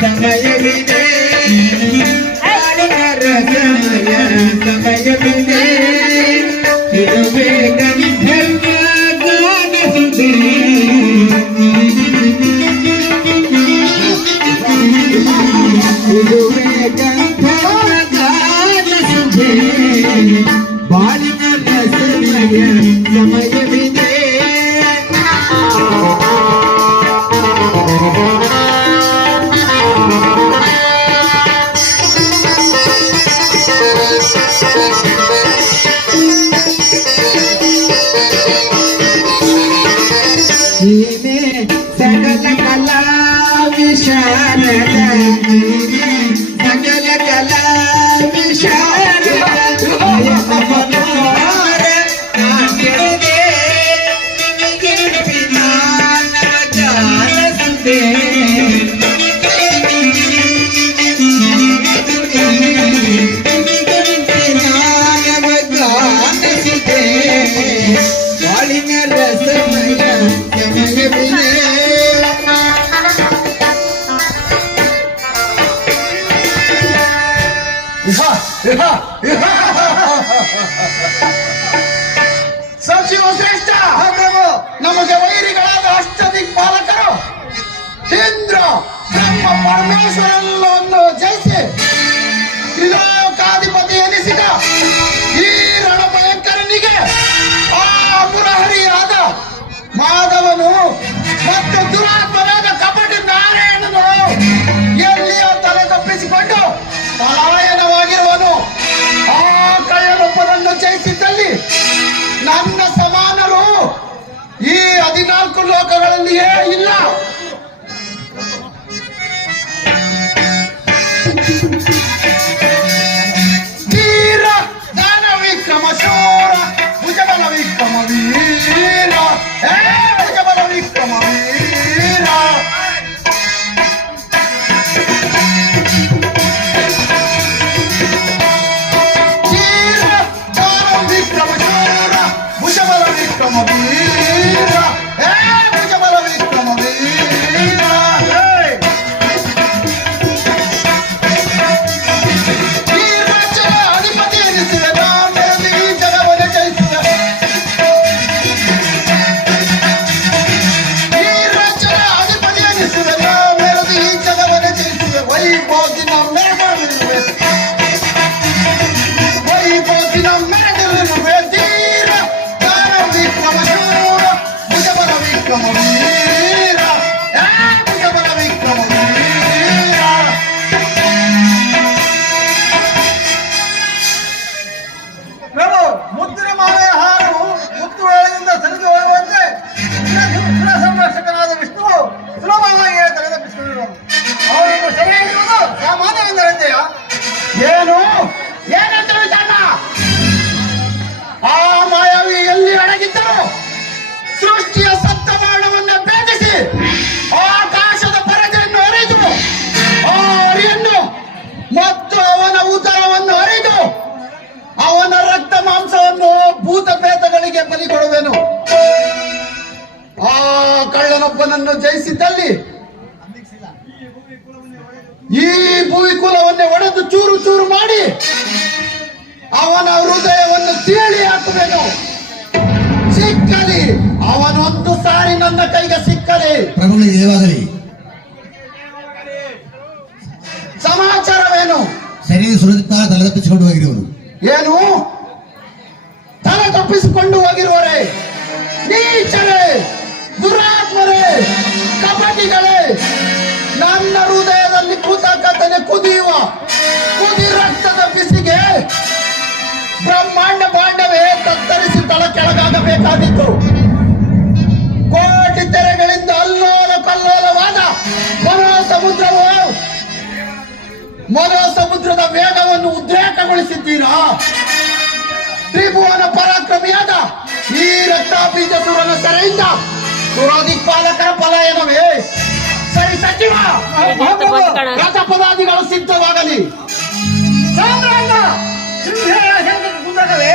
ಸಮಯವಿದೆ ಸಮಯವಿದೆ ಇದುವೇ ಗಂಧರ್ವ ಗಾನಸುಧೆ ಇದುವೇ ಗಂಧರ್ವ ಗಾನಸುಧೆ ಬಾಳಿನ ಸಮಯವಿದೆ ನೀನೆ ಸಕಲ ಕಲಾ ವಿಶಾರದ ಸಕಲ ಕಲಾ ವಿಶಾರದ ಸಚಿವ ಶ್ರೇಷ್ಠ ನಮಗೆ ವೈರಿಗಳಾದ ಅಷ್ಟದಿಕ್ಪಾಲಕರು ಇಂದ್ರ ಬ್ರಹ್ಮ ಪರಮೇಶ್ವರನನ್ನು ಜಯಿಸಿ ತ್ರಿಲೋಕಾಧಿಪತಿ ಎನಿಸಿದ ಈ ರಣಭಯಂಕರನಿಗೆ ಆ ಮುರಹರಿಯಾದ ಮಾಧವನು ಮತ್ತು ದುರಾತ್ಮನಾದ ಕಪಟಿ ನಾರಾಯಣನು ಎಲ್ಲಿಯೋ ತಲೆ ತಪ್ಪಿಸಿಕೊಂಡು ಪಲಾಯನವಾಗಿರುವನು. ಆ ಕಳ್ಳನೊಬ್ಬನನ್ನು ಜಯಿಸಿದ್ದಲ್ಲಿ ನನ್ನ ಸಮಾನರು ಈ 14 ಲೋಕಗಳಲ್ಲಿಯೇ ಇಲ್ಲ. ವೀರ ದಾನ ವಿಕ್ರಮ ಶೂರ ಭುಜಬಲ ವಿಕ್ರಮ ವೀರ ಭುಜಬಲ ವಿಕ್ರಮ ವೀರ ಏನು ಏನಂತ ವಿಚಾರ? ಆ ಮಾಯಾವಿ ಎಲ್ಲಿ ಅಡಗಿದ್ದರು? ಸೃಷ್ಟಿಯ ಸಪ್ತಮಾನವನ್ನು ಭೇದಿಸಿ ಆಕಾಶದ ಪರದೆಯನ್ನು ಹರಿದು ಆ ಹರಿಯನ್ನು ಮತ್ತು ಅವನ ಉದರವನ್ನು ಹರಿದು ಅವನ ರಕ್ತ ಮಾಂಸವನ್ನು ಭೂತ ಪ್ರೇತಗಳಿಗೆ ಬಲಿ ಕೊಡುವೆನು. ಆ ಕಳ್ಳನೊಬ್ಬನನ್ನು ಜಯಿಸಿದ್ದಲ್ಲಿ ಈ ಭೂವಿ ಕುಲವನ್ನೇ ಒಡೆದು ಚೂರು ಚೂರು ಮಾಡಿ ಅವನ ಹೃದಯವನ್ನು ತೀಳಿ ಹಾಕುವೆನು. ಸಿಕ್ಕಲಿ ಅವನೊಂದು ಸಾರಿ ನನ್ನ ಕೈಗೆ ಸಿಕ್ಕಲಿ. ಪ್ರಭುಗಳೇ ಸಮಾಚಾರವೇನು? ಸರಿ ಸುರದಿಪ್ಪ ತಲೆ ತಪ್ಪಿಸಿಕೊಂಡು ಹೋಗಿರುವರು. ಏನು ತಲೆ ತಪ್ಪಿಸಿಕೊಂಡು ಹೋಗಿರುವರೇ? ನೀಚರೇ, ದುರಾತ್ಮರೇ, ಕಪಟಿಗಳೇ, ನನ್ನ ಹೃದಯದಲ್ಲಿ ಕೃತಜ್ಞತೆ ಕುದಿಯುವ ಕುದಿ ರಕ್ತದ ಬಿಸಿಗೆ ಬ್ರಹ್ಮಾಂಡ ಭಾಂಡವೇ ತತ್ತರಿಸಿ ತಳ ಕೆಳಗಾಗಬೇಕಾಗಿತ್ತು. ಕೋಟಿ ತೆರೆಗಳಿಂದ ಅಲ್ಲೋಲ ಕಲ್ಲೋಲವಾದ ಮನೋ ಸಮುದ್ರದ ವೇಗವನ್ನು ಉದ್ರೇಕಗೊಳಿಸಿದ್ದೀರಾ? ತ್ರಿಭುವನ ಪರಾಕ್ರಮಿಯಾದ ಈ ರಕ್ತಾಬೀಜ ಸುರನ ಸೆರೆಯಿಂದ ಸುರದಿಕ್ಪಾಲಕರ ಪಲಾಯನವೇ? ಸರಿ ಸಚಿವ, ರಥಪದಾದಿಗಳು ಸಿದ್ಧವಾಗಲಿ. ಸಾಮ್ರಾಜ್ಯ ಮುಂದಕವೇ